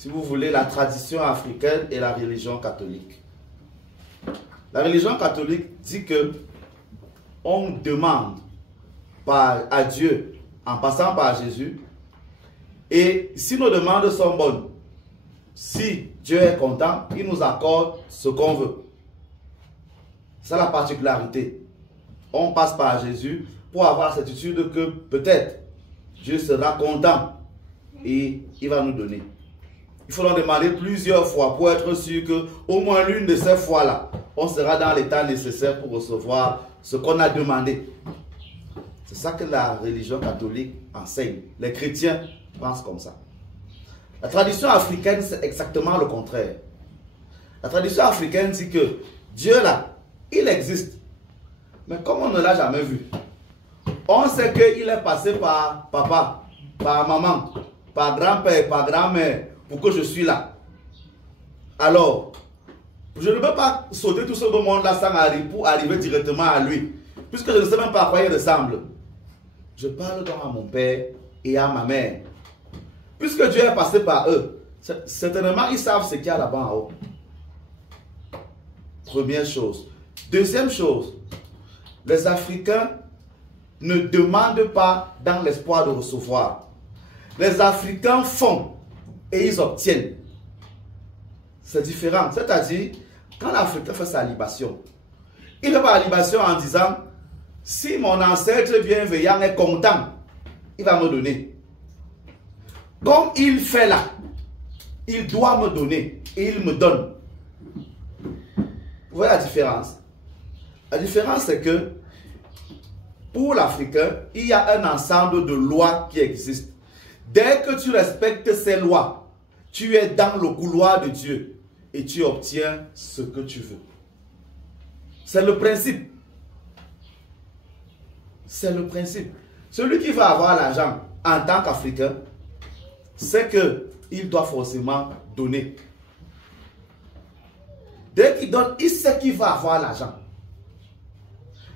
si vous voulez, la tradition africaine et la religion catholique. La religion catholique dit que on demande à Dieu en passant par Jésus, et si nos demandes sont bonnes, si Dieu est content, il nous accorde ce qu'on veut. C'est la particularité. On passe par Jésus pour avoir la certitude que peut-être Dieu sera content et il va nous donner. Il faut en demander plusieurs fois pour être sûr qu'au moins l'une de ces fois-là, on sera dans l'état nécessaire pour recevoir ce qu'on a demandé. C'est ça que la religion catholique enseigne. Les chrétiens pensent comme ça. La tradition africaine, c'est exactement le contraire. La tradition africaine dit que Dieu là, il existe. Mais comme on ne l'a jamais vu, on sait qu'il est passé par papa, par maman, par grand-père, par grand-mère, pour que je suis là. Alors, je ne peux pas sauter tout ce beau monde-là pour arriver directement à lui, puisque je ne sais même pas à quoi il ressemble. Je parle donc à mon père et à ma mère. Puisque Dieu est passé par eux, certainement ils savent ce qu'il y a là-bas en haut. Première chose. Deuxième chose, les Africains ne demandent pas dans l'espoir de recevoir. Les Africains font et ils obtiennent. C'est différent. C'est-à-dire, quand l'Africain fait sa libation, il fait la libation en disant, si mon ancêtre bienveillant est content, il va me donner. Comme il fait là, il doit me donner et il me donne. Vous voyez la différence? La différence, c'est que pour l'Africain, il y a un ensemble de lois qui existent. Dès que tu respectes ces lois, tu es dans le couloir de Dieu et tu obtiens ce que tu veux. C'est le principe. C'est le principe. Celui qui va avoir l'argent en tant qu'Africain, c'est qu'il doit forcément donner. Dès qu'il donne, il sait qu'il va avoir l'argent.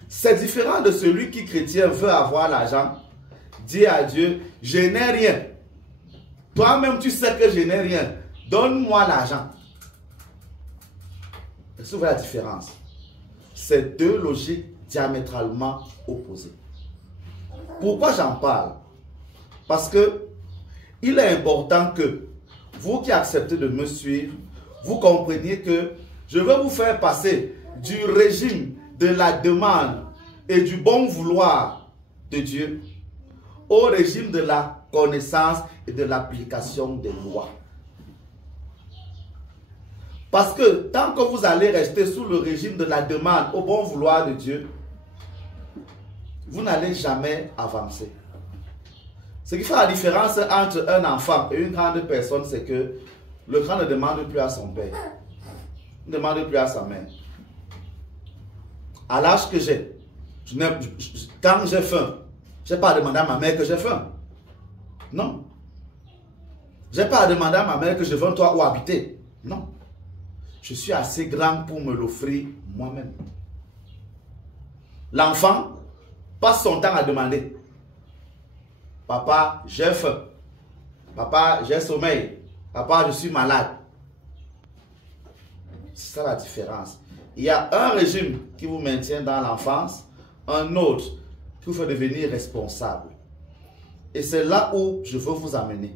C'est différent de celui qui, chrétien, veut avoir l'argent, dit à Dieu, je n'ai rien. Toi-même, tu sais que je n'ai rien. Donne-moi l'argent. Est-ce que vous voyez la différence? C'est deux logiques diamétralement opposées. Pourquoi j'en parle? Parce que il est important que vous qui acceptez de me suivre, vous compreniez que je veux vous faire passer du régime de la demande et du bon vouloir de Dieu au régime de la connaissance et de l'application des lois. Parce que tant que vous allez rester sous le régime de la demande au bon vouloir de Dieu, vous n'allez jamais avancer. Ce qui fait la différence entre un enfant et une grande personne, c'est que le grand ne demande plus à son père, ne demande plus à sa mère. À l'âge que j'ai, quand j'ai faim, je n'ai pas à demander à ma mère que j'ai faim. Non. Je n'ai pas à demander à ma mère que je veux un toit où habiter. Non. Je suis assez grand pour me l'offrir moi-même. L'enfant passe son temps à demander. Papa, j'ai faim. Papa, j'ai sommeil. Papa, je suis malade. C'est ça la différence. Il y a un régime qui vous maintient dans l'enfance, un autre qui vous fait devenir responsable. Et c'est là où je veux vous amener.